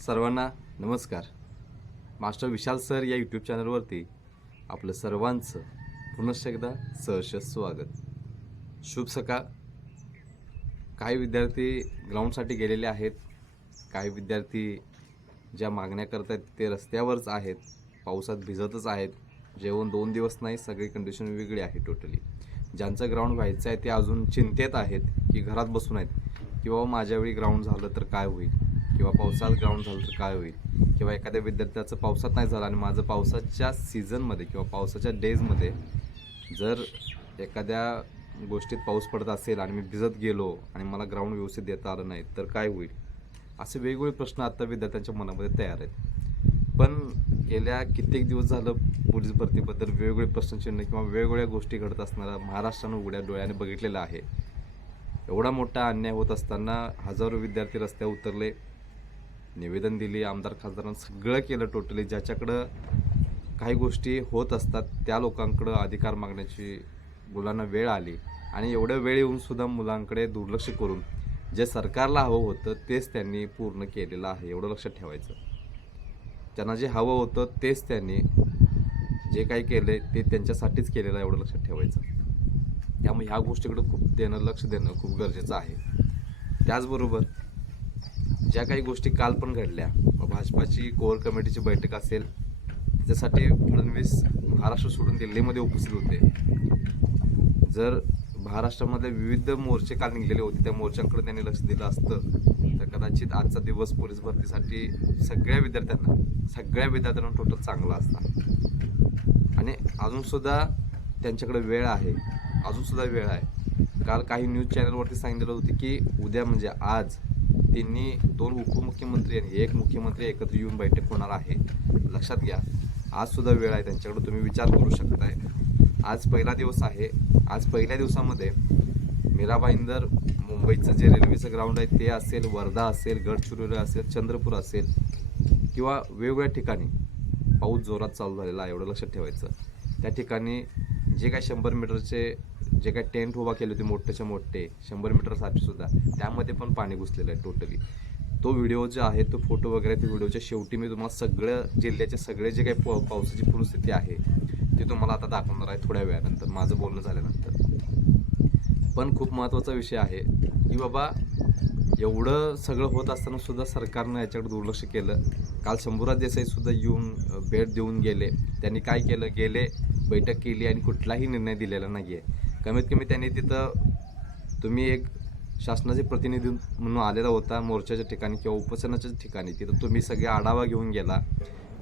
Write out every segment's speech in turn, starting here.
सर्वांना नमस्कार. Master Vishal sir या यूट्यूब चॅनलवरती आपलं सर्वांचं पुनश्च एकदा सहर्ष स्वागत. शुभ सकाळ. काही विद्यार्थी ग्राउंडसाठी गेलेले आहेत. काही विद्यार्थी ज्या मागण्या करत आहेत ते रस्त्यावरच आहेत. पावसात भिजतच आहेत. जेवण दोन दिवस नाही सगळी कंडिशन वेगळी आहे टोटली ज्यांचं ग्राउंड व्हायचं आहे ते अजून चिंतेत आहेत की घरात बसून आहेत. किंवा माझ्यावेळी ग्राउंड झालं तर काय होईल? किंवा पावसात ग्राउंड झालं तर काय होईल? किंवा एखाद्या विद्यार्थ्याचं पावसात नाही झालं आणि माझं पावसाच्या सीझनमध्ये किंवा पावसाच्या डेजमध्ये जर एखाद्या गोष्टीत पाऊस पडत असेल आणि मी भिजत गेलो आणि मला ग्राउंड व्यवस्थित देता आलं नाही तर काय होईल? असे वेगवेगळे प्रश्न आता विद्यार्थ्यांच्या मनामध्ये तयार आहेत. पण गेल्या कित्येक दिवस झालं पोलीस भरतीबद्दल वेगवेगळे प्रश्नचिन्ह किंवा वेगवेगळ्या गोष्टी घडत असणारा महाराष्ट्रानं उघड्या डोळ्याने बघितलेलं आहे. एवढा मोठा अन्याय होत असताना हजारो विद्यार्थी रस्त्यावर उतरले निवेदन दिली आमदार खासदारांना सगळं केलं टोटली ज्याच्याकडं काही गोष्टी होत असतात त्या लोकांकडं अधिकार मागण्याची मुलांना वेळ आली. आणि एवढ्या वेळ येऊन सुद्धा मुलांकडे दुर्लक्ष करून जे सरकारला हवं होतं तेच त्यांनी पूर्ण केलेलं आहे. एवढं लक्षात ठेवायचं. त्यांना जे हवं होतं तेच त्यांनी जे काही केलं ते त्यांच्यासाठीच केलेलं आहे एवढं लक्षात ठेवायचं. त्यामुळे ह्या गोष्टीकडे खूप देणं लक्ष देणं खूप गरजेचं आहे. त्याचबरोबर ज्या काही गोष्टी काल पण घडल्या भाजपाची कोर कमिटीची बैठक असेल त्यासाठी फडणवीस महाराष्ट्र सोडून दिल्लीमध्ये उपस्थित होते. जर महाराष्ट्रामध्ये विविध मोर्चे काल निघलेले होते त्या मोर्चांकडे त्यांनी लक्ष दिलं असतं तर कदाचित आजचा दिवस पोलीस भरतीसाठी सगळ्या विद्यार्थ्यांना सगळ्या विद्यार्थ्यांना टोटल चांगला असता. आणि अजूनसुद्धा त्यांच्याकडे वेळ आहे अजून सुद्धा वेळ आहे. काल काही न्यूज चॅनलवरती सांगितलेलं होतं की उद्या म्हणजे आज त्यांनी दोन उपमुख्यमंत्री आणि एक मुख्यमंत्री एकत्र येऊन बैठक होणार आहे. लक्षात घ्या आज सुद्धा वेळ आहे त्यांच्याकडे तुम्ही विचार करू शकताय. आज पहिला दिवस आहे. आज पहिल्या दिवसामध्ये मीराबाईंदर मुंबईचं जे रेल्वेचं ग्राउंड आहे ते असेल वर्धा असेल गडचिरोली असेल चंद्रपूर असेल किंवा वेगवेगळ्या ठिकाणी पाऊस जोरात चालू झालेला आहे एवढं लक्षात ठेवायचं. त्या ठिकाणी जे काही शंभर मीटरचे जे काही टेंट उभा केले होते मोठेच्या मोठे शंभर मीटर सुद्धा त्यामध्ये पण पाणी घुसलेलं आहे टोटली तो व्हिडिओ जो आहे तो फोटो वगैरे त्या व्हिडिओच्या शेवटी मी तुम्हाला सगळं जिल्ह्याचे सगळे जे काही पावसाची परिस्थिती आहे ते तुम्हाला आता दाखवणार आहे थोड्या वेळानंतर माझं बोलणं झाल्यानंतर. पण खूप महत्त्वाचा विषय आहे की बाबा एवढं सगळं होत असताना सुद्धा सरकारनं याच्याकडे दुर्लक्ष केलं. काल शंभूराज देसाई सुद्धा येऊन भेट देऊन गेले. त्यांनी काय केलं? गेले बैठक केली आणि कुठलाही निर्णय दिलेला नाही आहे कमीत कमी त्यांनी तिथं तुम्ही एक शासनाचे प्रतिनिधी म्हणून आलेला होता मोर्चाच्या ठिकाणी किंवा उपोषणाच्या ठिकाणी. तिथं तुम्ही सगळे आढावा घेऊन गेला.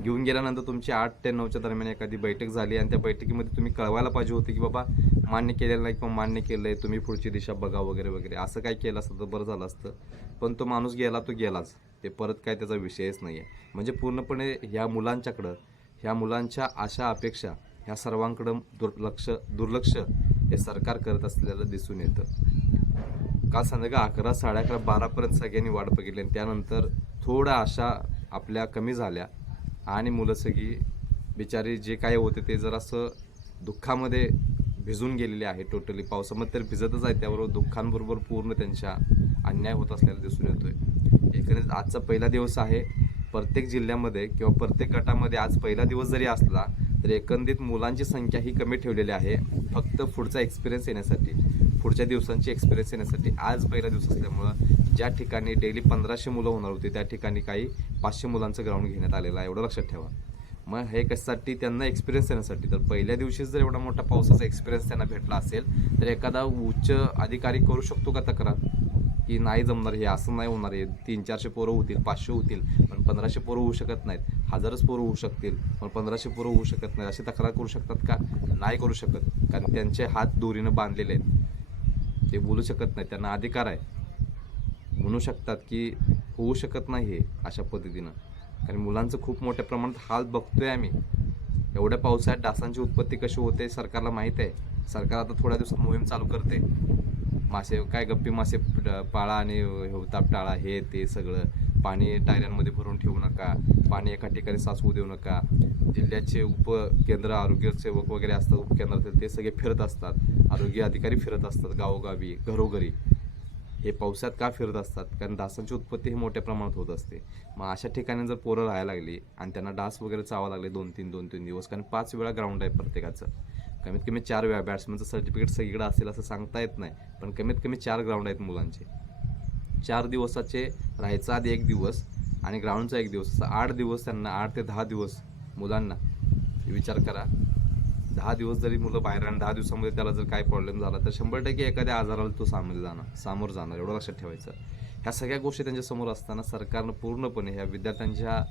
घेऊन गेल्यानंतर तुमची आठ ते नऊच्या दरम्यान एखादी बैठक झाली आणि त्या बैठकीमध्ये तुम्ही कळवायला पाहिजे होते की बाबा मान्य केलेलं नाही किंवा मान्य केलं आहे तुम्ही पुढची दिशा बघा वगैरे वगैरे. असं काय केलं असतं तर बरं झालं असतं. पण तो माणूस गेला तो गेलाच. ते परत काय त्याचा विषयच नाही आहे म्हणजे पूर्णपणे ह्या मुलांच्याकडं ह्या मुलांच्या आशा अपेक्षा ह्या सर्वांकडं दुर्लक्ष दुर्लक्ष हे सरकार करत असलेलं दिसून येतं. काल संध्याकाळ अकरा साडे अकरा बारापर्यंत सगळ्यांनी वाट बघितली आणि त्यानंतर थोडा आशा आपल्या कमी झाल्या आणि मुलं सगळी बिचारी जे काय होते ते जरासं दुःखामध्ये भिजून गेलेले आहे टोटली पावसामध्ये तर भिजतच आहे त्याबरोबर दुःखांबरोबर पूर्ण त्यांच्या अन्याय होत असलेला दिसून येतोय. एकंदरीत आजचा पहिला दिवस आहे. प्रत्येक जिल्ह्यामध्ये किंवा प्रत्येक गटामध्ये आज पहिला दिवस जरी असला तर एकंदरीत मुलांची संख्या ही कमी ठेवलेली आहे. फक्त पुढचा एक्सपिरियन्स येण्यासाठी पुढच्या दिवसांची एक्सपिरियन्स येण्यासाठी आज पहिला दिवस असल्यामुळं ज्या ठिकाणी डेली पंधराशे मुलं होणार होती त्या ठिकाणी काही पाचशे मुलांचं ग्राउंड घेण्यात आलेलं आहे. एवढं लक्षात ठेवा. मग हे कशासाठी त्यांना एक्सपिरियन्स येण्यासाठी. तर पहिल्या दिवशीच जर एवढा मोठा पावसाचा एक्सपिरियन्स त्यांना भेटला असेल तर एखादा उच्च अधिकारी करू शकतो का तक्रार? की नाही जमणार हे असं नाही होणार हे. तीन चारशे पोरं होतील पाचशे होतील पण पंधराशे पोरं होऊ शकत नाहीत. हजारच पोरं होऊ शकतील पण पंधराशे पोरं होऊ शकत नाही अशी तक्रार करू शकतात का? नाही करू शकत कारण त्यांचे हात दोरीनं बांधलेले आहेत. ते बोलू शकत नाही त्यांना अधिकार आहे. म्हणू शकतात की होऊ शकत नाही हे अशा पद्धतीनं. कारण मुलांचं खूप मोठ्या प्रमाणात हाल बघतोय आम्ही. एवढ्या पावसाळ्यात डासांची उत्पत्ती कशी होते सरकारला माहीत आहे. सरकार आता थोड्या दिवसात मोहीम चालू करते. मासे काय गप्पी मासे पाळा आणि हेवताप टाळा हे ते सगळं. पाणी टायऱ्यांमध्ये भरून ठेवू नका. पाणी एका ठिकाणी साचवू देऊ नका. जिल्ह्याचे उपकेंद्र आरोग्य सेवक वगैरे असतात उपकेंद्रात ते सगळे फिरत असतात. आरोग्य अधिकारी फिरत असतात गावोगावी घरोघरी. हे पावसात का फिरत असतात? कारण डासांची उत्पत्ती ही मोठ्या प्रमाणात होत असते. मग अशा ठिकाणी जर पोरं राहायला लागली आणि त्यांना डास वगैरे चावा लागले दोन तीन दोन तीन दिवस कारण पाच वेळा ग्राउंड आहे प्रत्येकाचं. कमीत कमी चार वेळा बॅट्समनचं सर्टिफिकेट सगळीकडे असेल असं सांगता येत नाही. पण कमीत कमी चार ग्राउंड आहेत मुलांचे. चार दिवसाचे राहायचा आधी एक दिवस आणि ग्राउंडचा एक दिवस. असं आठ दिवस त्यांना आठ ते दहा दिवस मुलांना विचार करा. दहा दिवस जरी मुलं बाहेर आणि दहा दिवसामध्ये त्याला जर काय प्रॉब्लेम झाला तर शंभर टक्के एखाद्या आजाराला तो सामोरे जाणार सामोर जाणार एवढं लक्षात ठेवायचं. ह्या सगळ्या गोष्टी त्यांच्यासमोर असताना सरकारनं पूर्णपणे ह्या विद्यार्थ्यांच्या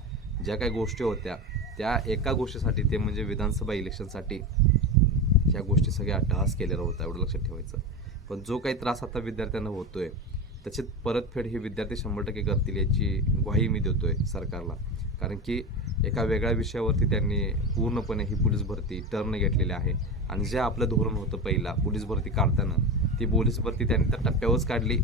ज्या काही गोष्टी होत्या त्या एका गोष्टीसाठी ते म्हणजे विधानसभा इलेक्शनसाठी ह्या गोष्टी सगळ्या अट्टहास केलेला होता एवढं लक्षात ठेवायचं. पण जो काही त्रास आता विद्यार्थ्यांना होतोय त्याची परतफेड हे विद्यार्थी शंभर टक्के करतील याची ग्वाही मी देतोय सरकारला. कारण की एका वेगळ्या विषयावरती त्यांनी पूर्णपणे ही पोलीस भरती टर्न घेतलेली आहे. आणि जे आपलं धोरण होतं पहिला पोलीस भरती काढताना ती पोलीस भरती त्यांनी त्या टप्प्यावरच काढली.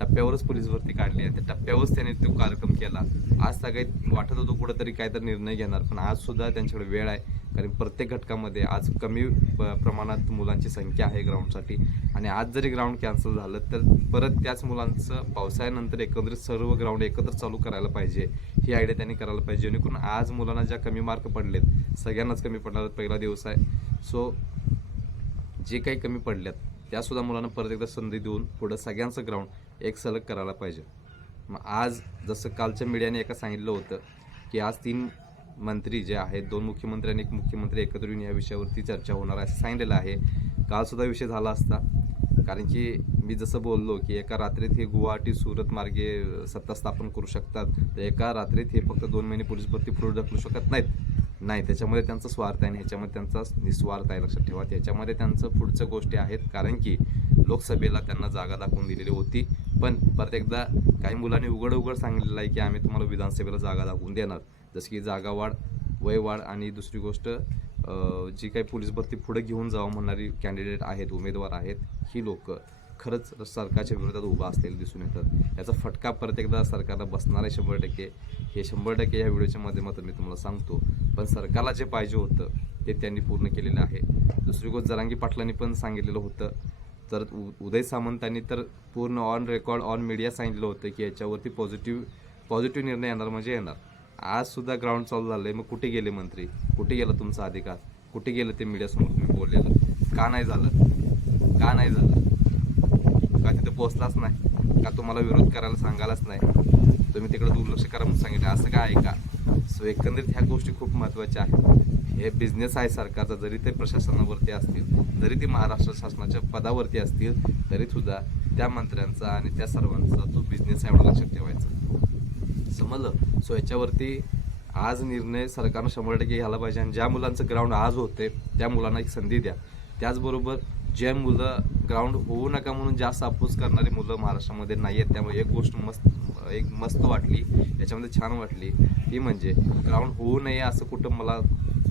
टप्प्यावरच पोलीस भरती काढली आणि त्या टप्प्यावरच त्यांनी तो कार्यक्रम केला. आज सगळ्यात वाटत होतो कुठंतरी काहीतरी निर्णय घेणार पण आज सुद्धा त्यांच्याकडे वेळ आहे. कारण प्रत्येक घटकामध्ये आज कमी प- प्रमाणात मुलांची संख्या आहे ग्राउंडसाठी आणि आज जरी ग्राउंड कॅन्सल झालं तर परत त्याच मुलांचं पावसाळ्यानंतर एकंदरीत सर्व ग्राउंड एकत्र चालू करायला पाहिजे. ही आयडिया त्यांनी करायला पाहिजे. जेणेकरून आज मुलांना ज्या कमी मार्क पडलेत सगळ्यांनाच कमी पडणार पहिला दिवस आहे. सो जे काही कमी पडल्यात त्यासुद्धा मुलांना परत एकदा संधी देऊन पुढं सगळ्यांचं ग्राउंड एक सलग करायला पाहिजे. मग आज जसं कालच्या मीडियाने एका सांगितलं होतं की आज तीन मंत्री जे आहेत दोन मुख्यमंत्री आणि एक मुख्यमंत्री एकत्र येऊन या विषयावरती चर्चा होणार आहे असं सांगितलेलं आहे. कालसुद्धा विषय झाला असता. कारण की मी जसं बोललो की एका रात्रीत हे गुवाहाटी सुरत मार्गे सत्ता स्थापन करू शकतात. तर एका रात्रीत हे फक्त दोन महिने पोलीस भरती पुढे ढकलू शकत नाहीत. नाही त्याच्यामध्ये त्यांचा स्वार्थ आहे आणि ह्याच्यामध्ये त्यांचा निस्वार्थ आहे लक्षात ठेवा. त्याच्यामध्ये त्यांचं पुढच्या गोष्टी आहेत. कारण की लोकसभेला त्यांना जागा दाखवून दिलेली होती. पण परत एकदा काही मुलांनी उघड उघड सांगितलेलं आहे की आम्ही तुम्हाला विधानसभेला जागा दाखवून देणार. जसं की जागावाढ वयवाढ वय वाढ आणि दुसरी गोष्ट जी काही पोलीस भरती पुढे घेऊन जावं म्हणणारी कॅन्डिडेट आहेत उमेदवार आहेत ही लोक खरंच सरकारच्या विरोधात उभा असलेले दिसून येतात. याचा फटका परत एकदा सरकारला बसणार आहे शंभर टक्के हे शंभर टक्के या व्हिडिओच्या माध्यमातून मी तुम्हाला सांगतो. पण सरकारला जे पाहिजे होतं ते त्यांनी पूर्ण केलेलं आहे. दुसरी गोष्ट जरांगी पाटलांनी पण सांगितलेलं होतं. तर उ- उदय सामंतांनी तर पूर्ण ऑन रेकॉर्ड ऑन मीडिया सांगितलं होतं की याच्यावरती पॉझिटिव्ह पॉझिटिव्ह निर्णय येणार म्हणजे येणार. आज सुद्धा ग्राउंड चालू आहे मग कुठे गेले मंत्री? कुठे गेला तुमचा अधिकार? कुठे गेलं ते मीडियासमोर तुम्ही बोललेलं? का नाही झालं? का नाही झालं? का तिथे पोचलाच नाही? का तुम्हाला विरोध करायला सांगायलाच नाही? तुम्ही तिकडे दुर्लक्ष करा म्हणून सांगितलं. असं काय आहे का? सो एकंदरीत ह्या गोष्टी खूप महत्त्वाच्या आहेत. हे बिझनेस आहे सरकारचा. जरी ते प्रशासनावरती असतील जरी ते महाराष्ट्र शासनाच्या पदावरती असतील तरीसुद्धा त्या मंत्र्यांचा आणि त्या सर्वांचा तो बिझनेस आहे एवढं लक्षात ठेवायचं. समजलं? सो याच्यावरती आज निर्णय सरकारनं शंभर टक्के घ्यायला पाहिजे आणि ज्या मुलांचं ग्राउंड आज होते त्या मुलांना एक संधी द्या. त्याचबरोबर जे मुलं ग्राउंड होऊ नका म्हणून जास्त अपोज करणारी मुलं महाराष्ट्रामध्ये नाही आहेत. त्यामुळे एक गोष्ट मस्त एक मस्त वाटली याच्यामध्ये छान वाटली. ती म्हणजे ग्राउंड होऊ नये असं कुठं मला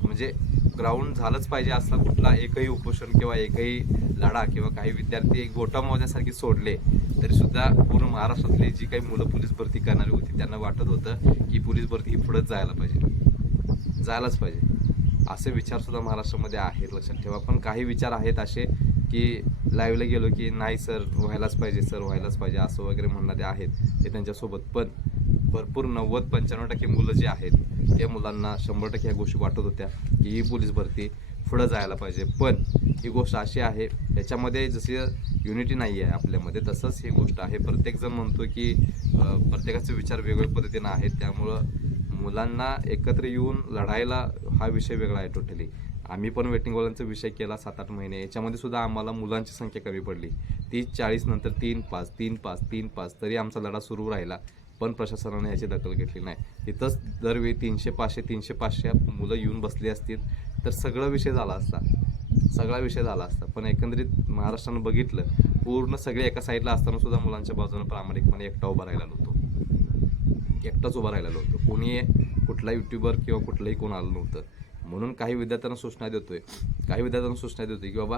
म्हणजे ग्राउंड झालंच पाहिजे असा कुठला एकही उपोषण किंवा एकही लढा किंवा काही विद्यार्थी एक गोटा मोजासारखे सोडले तरी सुद्धा पूर्ण महाराष्ट्रातली जी काही मुलं पोलीस भरती करणारी होती त्यांना वाटत होतं की पोलीस भरती ही पुढेच जायला पाहिजे. जायलाच पाहिजे. असे विचार सुद्धा महाराष्ट्रामध्ये आहेत लक्षात ठेवा. पण काही विचार आहेत असे की लाईव्हला गेलो की नाही सर व्हायलाच पाहिजे सर व्हायलाच पाहिजे असं वगैरे म्हणणारे आहेत ते त्यांच्यासोबत. पण भरपूर नव्वद पंच्याण्णव टक्के मुलं जे आहेत त्या मुलांना शंभर टक्के ह्या गोष्टी वाटत होत्या की ही पोलीस भरती पुढं जायला पाहिजे. पण ही गोष्ट अशी आहे याच्यामध्ये जशी युनिटी नाही आहे आपल्यामध्ये तसंच ही गोष्ट आहे. प्रत्येकजण म्हणतो की प्रत्येकाचे विचार वेगवेगळ्या पद्धतीनं आहेत. त्यामुळं मुलांना एकत्र येऊन लढायला हा विषय वेगळा आहे टोटली आम्ही पण वेटिंगवाल्यांचा विषय केला सात आठ महिने. याच्यामध्ये सुद्धा आम्हाला मुलांची संख्या कमी पडली. तीस चाळीस नंतर तीन पाच तीन पाच तीन पाच तरी आमचा लढा सुरू राहिला. पण प्रशासनाने याची दखल घेतली नाही. तिथंच दरवेळी तीनशे पाचशे तीनशे पाचशे मुलं येऊन बसली असतील तर सगळा विषय झाला असता. सगळा विषय झाला असता. पण एकंदरीत महाराष्ट्रानं बघितलं पूर्ण सगळे एका साईडला असताना सुद्धा मुलांच्या बाजूने प्रामाणिकपणे एकटा उभा राहिला होतो एकटाच उभा राहिलेलो होतो कोणी कुठला युट्यूबर किंवा कुठलंही कोण आलं नव्हतं. म्हणून काही विद्यार्थ्यांना सूचना देतोय. काही विद्यार्थ्यांना सूचना देतोय की बाबा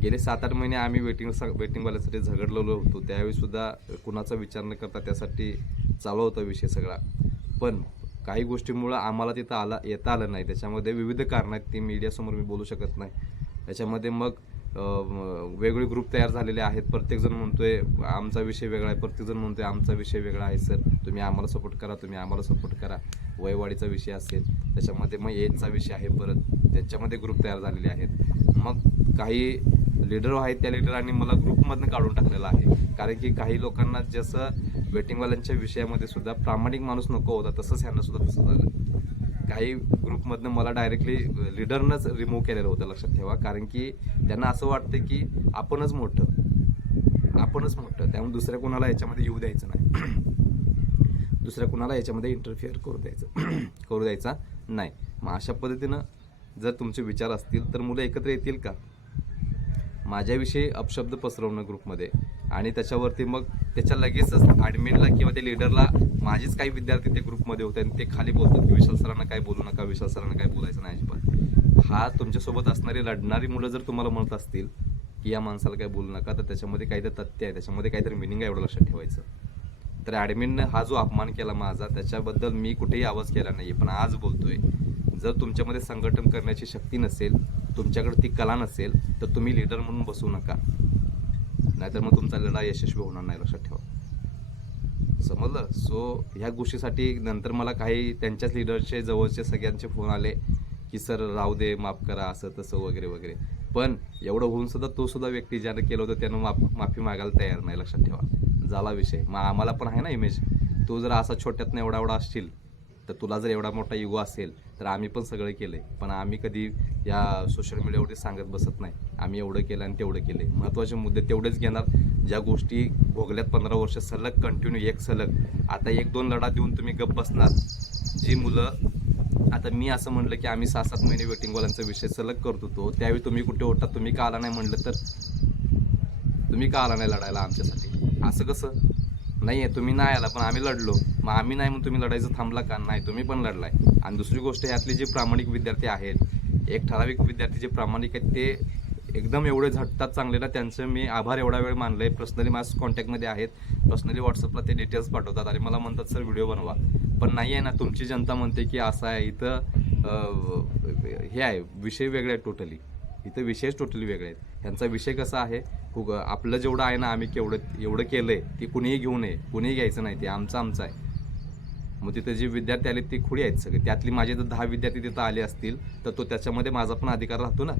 गेले सात आठ महिने आम्ही वेटिंग वेटिंगवाल्यासाठी झगडलेलो होतो. त्यावेळी सुद्धा कुणाचा विचार न करता त्यासाठी चालू होता विषय सगळा. पण काही गोष्टीमुळं आम्हाला तिथं आला येता आलं नाही. त्याच्यामध्ये विविध कारणं आहेत ती मीडियासमोर मी बोलू शकत नाही. त्याच्यामध्ये मग अं, वेगळे ग्रुप तयार झालेले आहेत. प्रत्येकजण म्हणतोय आमचा विषय वेगळा आहे. प्रत्येकजण म्हणतोय आमचा विषय वेगळा आहे सर तुम्ही आम्हाला सपोर्ट करा तुम्ही आम्हाला सपोर्ट करा. वयवाढीचा विषय असेल त्याच्यामध्ये मग एजचा विषय आहे परत. त्याच्यामध्ये ग्रुप तयार झालेले आहेत. मग काही लीडर आहेत त्या लिडरांनी मला ग्रुपमधनं काढून टाकलेलं आहे. कारण की काही लोकांना जसं वेटिंगवाल्यांच्या विषयामध्ये सुद्धा प्रामाणिक माणूस नको होता तसंच ह्यांना सुद्धा तसं झालं. काही ग्रुपमधनं मला डायरेक्टली लिडरनंच रिमूव्ह केलेलं होतं लक्षात ठेवा. कारण की त्यांना असं वाटतं की आपणच मोठं. आपणच मोठं. त्यामुळे दुसऱ्या कोणाला याच्यामध्ये येऊ द्यायचं नाही. दुसऱ्या कुणाला याच्यामध्ये इंटरफिअर करू द्यायचं करू द्यायचा नाही. मग अशा पद्धतीनं जर तुमचे विचार असतील तर मुलं एकत्र येतील का? माझ्याविषयी अपशब्द पसरवणं ग्रुपमध्ये. आणि त्याच्यावरती मग त्याच्या लगेचच ॲडमिनला किंवा त्या लिडरला माझेच काही विद्यार्थी ते ग्रुपमध्ये होते आणि ते खाली बोलतात की विशाल सरांना काय बोलू नका विशाल सरांना काय बोलायचं नाही अजिबात. हा तुमच्यासोबत असणारी लढणारी मुलं जर तुम्हाला म्हणत असतील की या माणसाला काय बोलू नका तर त्याच्यामध्ये काहीतरी तथ्य आहे त्याच्यामध्ये काहीतरी मिनिंग आहे एवढं लक्षात ठेवायचं. तर ॲडमिननं हा जो अपमान केला माझा त्याच्याबद्दल मी कुठेही आवाज केला नाही पण आज बोलतोय. जर तुमच्यामध्ये संघटन करण्याची शक्ती नसेल तुमच्याकडे ती कला नसेल तर तुम्ही लीडर म्हणून बसू नका. नाहीतर मग तुमचा लढा यशस्वी होणार नाही लक्षात ठेवा. समजलं? सो ह्या गोष्टीसाठी नंतर मला काही त्यांच्याच लिडरचे जवळचे सगळ्यांचे फोन आले की सर राहू दे माफ करा असं तसं वगैरे वगैरे. पण एवढं होऊन सुद्धा तो सुद्धा व्यक्ती ज्यानं केलं होतं त्यानं माफ माफी मागायला तयार नाही लक्षात ठेवा. झाला विषय. मग आम्हाला पण आहे ना इमेज तू जर असा छोट्यातनं एवढा एवढा असशील तर तुला जर एवढा मोठा युगो असेल तर आम्ही पण सगळं केलंय पण आम्ही कधी या सोशल मीडियावरती सांगत बसत नाही. आम्ही एवढं केलं आणि तेवढं केलंय महत्त्वाचे मुद्दे तेवढेच घेणार. ज्या गोष्टी भोगल्यात पंधरा वर्ष सलग कंटिन्यू एक सलग. आता एक दोन लढा देऊन तुम्ही गप्प बसणार. जी मुलं आता मी असं म्हणलं की आम्ही सहा सात महिने वेटिंगवाल्यांचा विषय सलग करत होतो. त्यावेळी तुम्ही कुठे होता तुम्ही का आला नाही म्हणलं तर? तुम्ही का आला नाही लढायला आमच्यासाठी? असं कसं? नाही आहे तुम्ही नाही आला पण आम्ही लढलो. मग आम्ही नाही म्हणून तुम्ही लढायचं थांबला का? नाही तुम्ही पण लढलाय. आणि दुसरी गोष्ट यातले जे प्रामाणिक विद्यार्थी आहेत एक ठराविक विद्यार्थी जे प्रामाणिक आहेत ते एकदम एवढे झटतात चांगले ना त्यांचं मी आभार एवढा वेळ मानलंय. पर्सनली माझ्या कॉन्टॅक्टमध्ये आहेत. पर्सनली व्हॉट्सअपला ते डिटेल्स पाठवतात आणि मला म्हणतात सर व्हिडिओ बनवा. पण नाही आहे ना तुमची जनता म्हणते की असं आहे इथं हे आहे विषय वेगळे आहेत टोटली इथं विषयच टोटली वेगळे आहेत. ह्यांचा विषय कसा आहे खूप आपलं जेवढं आहे ना आम्ही केवढं एवढं केलंय ते कुणीही घेऊ नये कुणीही घ्यायचं नाही ते आमचं आमचं आहे. मग तिथे जे विद्यार्थी आले ते खुळी आहेत सगळे. त्यातली माझे जर दहा विद्यार्थी तिथं आले असतील तर तो त्याच्यामध्ये माझा पण अधिकार राहतो ना.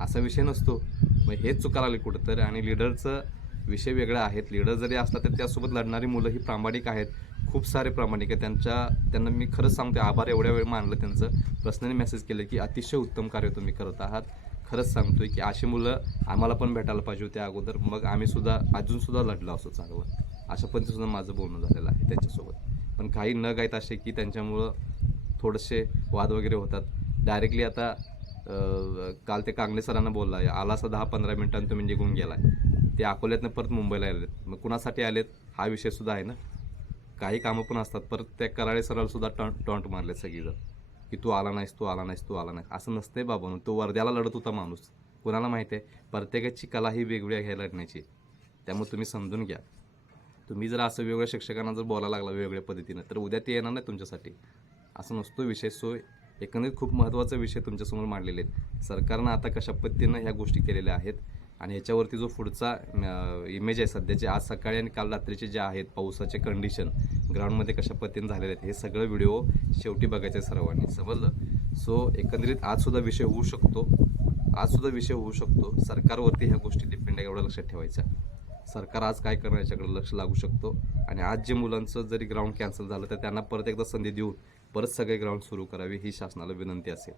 असा विषय नसतो. मग हेच चुका लागले कुठं तर आणि लिडरचं विषय वेगळा आहेत. लिडर जरी असला तर त्यासोबत लढणारी मुलं ही प्रामाणिक आहेत. खूप सारे प्रामाणिक आहेत. त्यांच्या त्यांना मी खरंच सांगतो आभार एवढ्या वेळ मानलं त्यांचं. पर्सनली मेसेज केलं की अतिशय उत्तम कार्य तुम्ही करत आहात. खरंच सांगतोय की अशी मुलं आम्हाला पण भेटायला पाहिजे होते अगोदर. मग आम्ही सुद्धा अजून सुद्धा लढलो असतो चांगलं. अशा पण सुद्धा माझं बोलणं झालेलं आहे त्यांच्यासोबत. पण काही न गायत असे की त्यांच्यामुळं थोडेसे वाद वगैरे होतात. डायरेक्टली आता काल ते कांगणे सरांना बोलला आला असं दहा पंधरा मिनिटांनी तुम्ही म्हणजे निघून गेलाय. ते अकोल्यातनं परत मुंबईला आलेत. मग कुणासाठी आलेत? हा विषय सुद्धा आहे ना. काही कामं पण असतात. परत त्या कराळे सराला सुद्धा टॉन्ट टॉन्ट मारले सगळीजण. की तू आला नाहीस तू आला नाहीस तू आला नाहीस. असं नसतंय बाबा तो वर्ध्याला लढत होता माणूस. कुणाला माहिती आहे? प्रत्येकाची कला ही वेगवेगळ्या घ्यायला लढण्याची त्यामुळे तुम्ही समजून घ्या. तुम्ही जर असं वेगळ्या शिक्षकांना जर बोलायला लागला वेगवेगळ्या पद्धतीनं तर उद्या ते येणार नाही तुमच्यासाठी. असं नसतो विषय सो एकंदरीत खूप महत्त्वाचा विषय तुमच्यासमोर मांडलेले आहेत. सरकारनं आता कशा पद्धतीनं ह्या गोष्टी केलेल्या आहेत? आणि याच्यावरती जो पुढचा इमेज आहे सध्याचे आज सकाळी आणि काल रात्रीचे जे आहेत पावसाचे कंडिशन ग्राउंडमध्ये कशा पद्धतीने झालेले आहेत हे सगळं व्हिडिओ शेवटी बघायचे सर्वांनी. समजलं? सो एकंदरीत आजसुद्धा विषय होऊ शकतो. आजसुद्धा विषय होऊ शकतो. सरकारवरती ह्या गोष्टी डिपेंड आहे एवढं लक्षात ठेवायचं सरकार आज काय करणार याच्याकडे लक्ष लागू शकतो. आणि आज जे मुलांचं जरी ग्राउंड कॅन्सल झालं तर त्यांना परत एकदा संधी देऊन परत सगळे ग्राउंड सुरू करावे ही शासनाला विनंती असेल.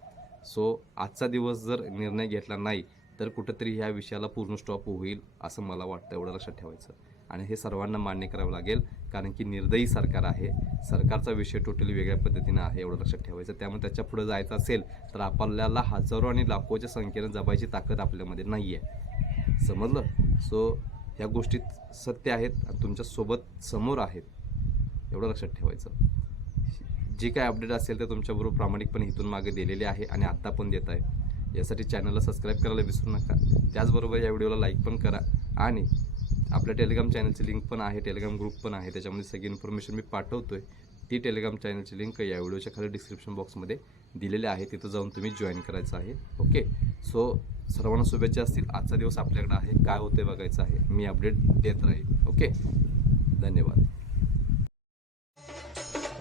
सो आजचा दिवस जर निर्णय घेतला नाही तर कुठंतरी ह्या विषयाला पूर्ण स्टॉप होईल असं मला वाटतं एवढं लक्षात ठेवायचं. आणि हे सर्वांना मान्य करावं लागेल कारण की निर्दयी सरकार आहे. सरकारचा विषय टोटली वेगळ्या पद्धतीनं आहे एवढं लक्षात ठेवायचं. त्यामुळे त्याच्या पुढे जायचं असेल तर आपल्याला हजारो आणि लाखोच्या संख्येनं जबायची ताकद आपल्यामध्ये नाही आहे समजलं? सो ह्या गोष्टीत सत्य आहेत आणि तुमच्यासोबत समोर आहेत. एवढं लक्षात ठेवायचं. जे काय अपडेट असेल ते तुमच्याबरोबर प्रामाणिकपणे इथून मागे दिलेले आहे आणि आत्ता पण देत आहे. यासाठी चॅनलला सबस्क्राईब करायला विसरू नका. त्याचबरोबर या व्हिडिओला लाईक पण करा आणि आपल्या टेलिग्राम चॅनलची लिंक पण आहे टेलिग्राम ग्रुप पण आहे. त्याच्यामध्ये सगळी इन्फॉर्मेशन मी पाठवतो आहे ती टेलिग्राम चॅनलची लिंक या व्हिडिओच्या खाली डिस्क्रिप्शन बॉक्समध्ये दिलेले आहे. तिथं जाऊन तुम्ही जॉईन करायचं आहे. ओके सो सर्वांना शुभेच्छा असतील. आजचा दिवस आपल्याकडे आहे. काय होते बघायचं आहे. मी अपडेट देत राहील. ओके धन्यवाद.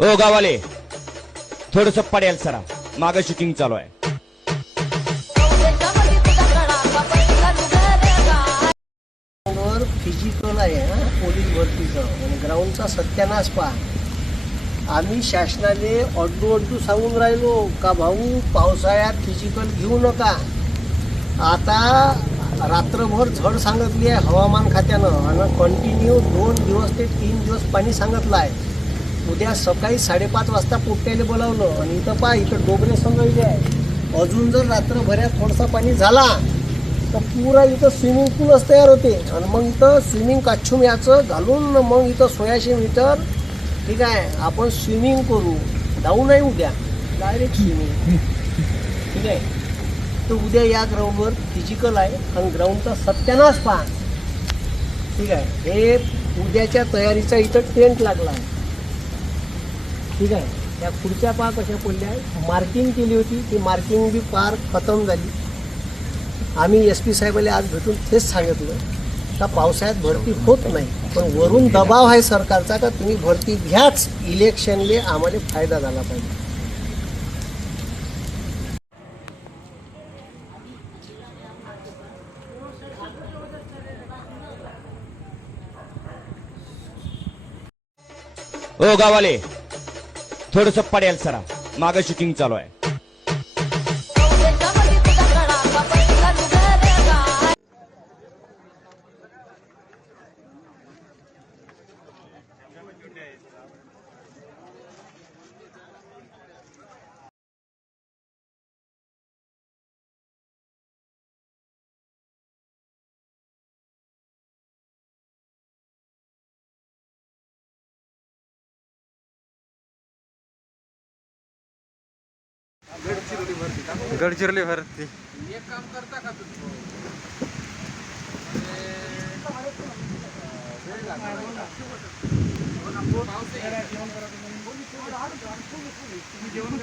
ओ गावाले थोडस पडेल सरा. माग शूटिंग चालू आहे. तिथं. आणि ग्राउंडचा सत्यानाश पहा. आम्ही शासनाने अड्डू अड्डू सांगून राहिलो का भाऊ पावसाळ्यात फिजिकल घेऊ नका. आता रात्रभर झड सांगितली आहे हवामान खात्यानं आणि कंटिन्यू दोन दिवस ते तीन दिवस पाणी सांगितलं आहे उद्या सकाळी साडेपाच वाजता पोट्याने बोलावलं आणि इथं पहा इथं डोबरे संगळले आहे अजून जर रात्रभऱ्यात थोडासा पाणी झाला तर पुरा इथं स्विमिंग पूलच तयार होते. आणि मग इथं स्विमिंग काच्छूम याचं घालून मग इथं सोळाशे मीटर ठीक आहे आपण स्विमिंग करू. जाऊ नाही उद्या. डायरेक्ट स्विमिंग ठीक आहे. तर उद्या या ग्राउंडवर फिजिकल आहे आणि ग्राउंडचा सत्यानाश पहा ठीक आहे. हे उद्याच्या तयारीचा इथं टेंट लागला आहे. ठीक आहे. त्या पुढच्या पहा कशा पडल्या आहे मार्किंग केली होती. ती मार्किंग बी पार खतम झाली. आम्ही एस पी साहेबाला आज भेटून तेच सांगितलं का पावसाळ्यात भरती होत नाही पण वरून दबाव आहे सरकारचा का तुम्ही भरती घ्याच इलेक्शनले आम्हाला फायदा झाला पाहिजे. ओ गावाले थोडस पडेल सरा माग शूटिंग चालू आहे. भरती टाकू भरती एक काम करता का तुम्ही? जेवण